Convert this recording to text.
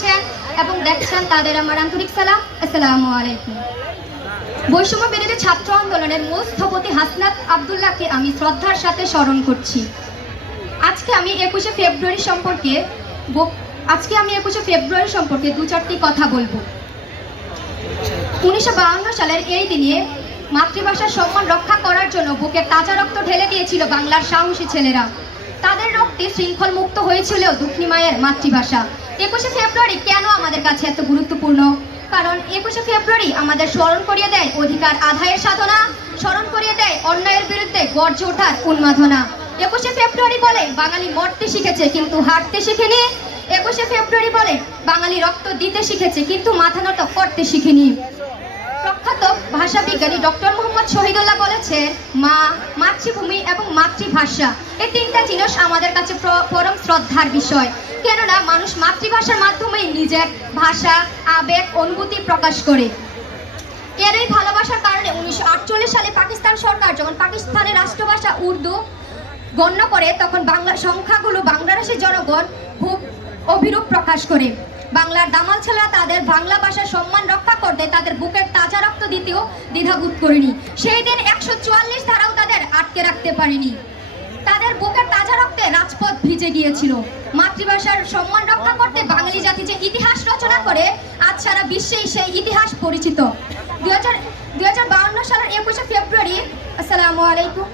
শুনছেন এবং দেখছেন তাদের আমার আন্তরিক সালাম, আসসালামু আলাইকুম। বৈষম্য বিরোধী ছাত্র আন্দোলনের মূল স্থপতি হাসনাত আব্দুল্লাহকে আমি শ্রদ্ধার সাথে স্মরণ করছি। আজকে আমি 21শে ফেব্রুয়ারি সম্পর্কে দু চারটি কথা বলবো। 1952 সালের এই দিনে মাতৃভাষার সম্মান রক্ষা করার জন্য বুকের তাজা রক্ত ঢেলে দিয়েছিল বাংলার সাহসী ছেলেরা। তাদের রক্তে শৃঙ্খল মুক্ত হয়েছিল দুঃখিনী মায়ের মাতৃভাষা। 21শে ফেব্রুয়ারি কেন আমাদের কাছে এত গুরুত্বপূর্ণ? কারণ 21শে ফেব্রুয়ারি আমাদের স্মরণ করিয়ে দেয় অধিকার আদায়ের সাধনা, স্মরণ করিয়ে দেয় অন্যায়ের বিরুদ্ধে গর্জে ওঠার উন্মাদনা। 21শে ফেব্রুয়ারি বলে বাঙালি মরতে শিখেছে কিন্তু হারতে শিখেনি। 21শে ফেব্রুয়ারি বলে বাঙালি রক্ত দিতে শিখেছে কিন্তু মাথা নত করতে শিখেনি। প্রখ্যাত ভাষাবিজ্ঞানী ডক্টর মোহাম্মদ শহীদুল্লাহ বলেছে, মা, মাতৃভূমি এবং মাতৃভাষা এই তিনটা জিনিস আমাদের কাছে পরম শ্রদ্ধার বিষয়। কেননা মানুষ মাতৃভাষার মাধ্যমেই নিজের ভাষা, আবেগ, অনুভূতি প্রকাশ করে। এর এই ভালোবাসার কারণে 1948 সালে পাকিস্তান সরকার যখন পাকিস্তানের রাষ্ট্রভাষা উর্দু গণ্য করে, তখন বাংলা সংখ্যাগুলো বাংলাদেশের জনগণ খুব অভিরূপ প্রকাশ করে। বাংলার দামাল ছেলেরা তাদের বাংলা ভাষার সম্মান রক্ষা করতে তাদের বুকের তাজা রক্ত দিতেও দ্বিধাবোধ করেনি। সেই দিন 144 ধারাও তাদের আটকে রাখতে পারেনি। তাদের বুকের তাজা রক্তে রাজপথ ভিজে গিয়েছিল। মাতৃভাষার সম্মান রক্ষা করতে বাঙালি জাতি যে ইতিহাস রচনা করে, আজ সারা বিশ্বেই সেই ইতিহাস পরিচিত। 2052 সালের 21শে ফেব্রুয়ারি, আসসালামু আলাইকুম।